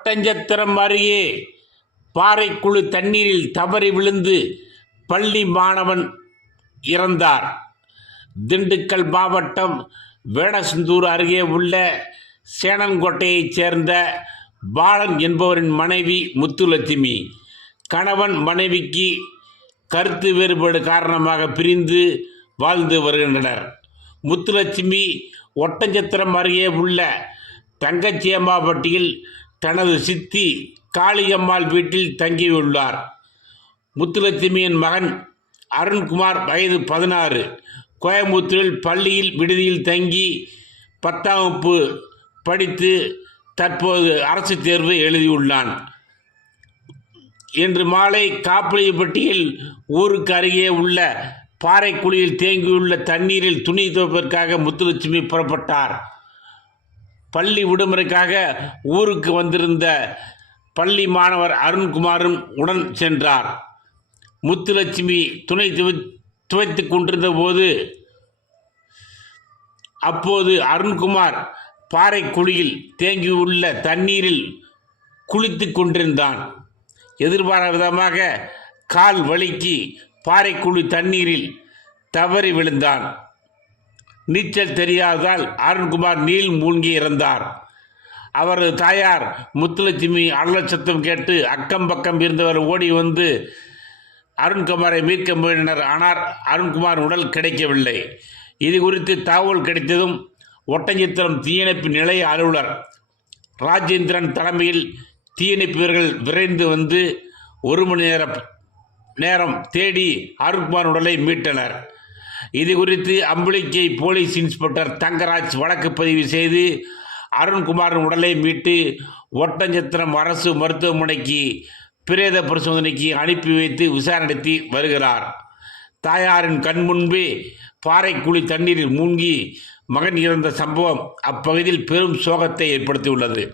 ஒட்டஞ்சத்திரம் அருகே பாறைக்குழு தண்ணீரில் தவறி விழுந்து பள்ளி மாணவன் இறந்தார். திண்டுக்கல் மாவட்டம் வேடசந்தூர் அருகே உள்ள சேனங்கோட்டையைச் சேர்ந்த பாலன் என்பவரின் மனைவி முத்துலட்சுமி கணவன் மனைவிக்கு கருத்து வேறுபாடு காரணமாக பிரிந்து வாழ்ந்து வருகின்றனர். முத்துலட்சுமி ஒட்டஞ்சத்திரம் அருகே உள்ள தங்கச்சியம்மாபட்டியில் தனது சித்தி காளியம்மாள் வீட்டில் தங்கியுள்ளார். முத்துலட்சுமியின் மகன் அருண்குமார் வயது 16 கோயம்புத்தூரில் பள்ளியில் விடுதியில் தங்கி 10ஆம் வகுப்பு படித்து தற்போது அரசு தேர்வு எழுதியுள்ளான். இன்று மாலை காப்பிளிப்பட்டியில் ஊருக்கு அருகே உள்ள பாறைக்குழியில் தேங்கியுள்ள தண்ணீரில் துணி துவைப்பதற்காக முத்துலட்சுமி புறப்பட்டார். பள்ளி விடுமுறைக்காக ஊருக்கு வந்திருந்த பள்ளி மாணவர் அருண்குமாரும் உடன் சென்றார். முத்துலட்சுமி துணி துவைத்து கொண்டிருந்த போது அப்போது அருண்குமார் பாறைக்குழியில் தேங்கியுள்ள தண்ணீரில் குளித்து கொண்டிருந்தான். எதிர்பாராத விதமாக கால் வலிக்கு பாறைக்குழி தண்ணீரில் தவறி விழுந்தான். நீச்சல் தெரியாததால் அருண்குமார் நீர் மூழ்கி இறந்தார். அவரது தாயார் முத்துலட்சுமி அலறல் சத்தம் கேட்டு அக்கம் பக்கம் இருந்தவர் ஓடி வந்து அருண்குமாரை மீட்க முயன்றனர். ஆனால் அருண்குமார் உடல் கிடைக்கவில்லை. இது குறித்து தகவல் கிடைத்ததும் ஒட்டஞ்சத்திரம் தீயணைப்பு நிலைய அலுவலர் ராஜேந்திரன் தலைமையில் தீயணைப்பு வீரர்கள் விரைந்து வந்து 1 மணி நேரம் தேடி அருண்குமார் உடலை மீட்டனர். இது குறித்து அம்புலிக்கை போலீஸ் இன்ஸ்பெக்டர் தங்கராஜ் வழக்கு பதிவு செய்து அருண்குமாரின் உடலை மீட்டு ஒட்டஞ்சத்திரம் அரசு மருத்துவமனைக்கு பிரேத பரிசோதனைக்கு அனுப்பி வைத்து விசாரணை நடத்தி வருகிறார். தாயாரின் கண் முன்பே பாறைக்குழி தண்ணீரில் மூழ்கி மகன் இறந்த சம்பவம் அப்பகுதியில் பெரும் சோகத்தை ஏற்படுத்தியுள்ளது.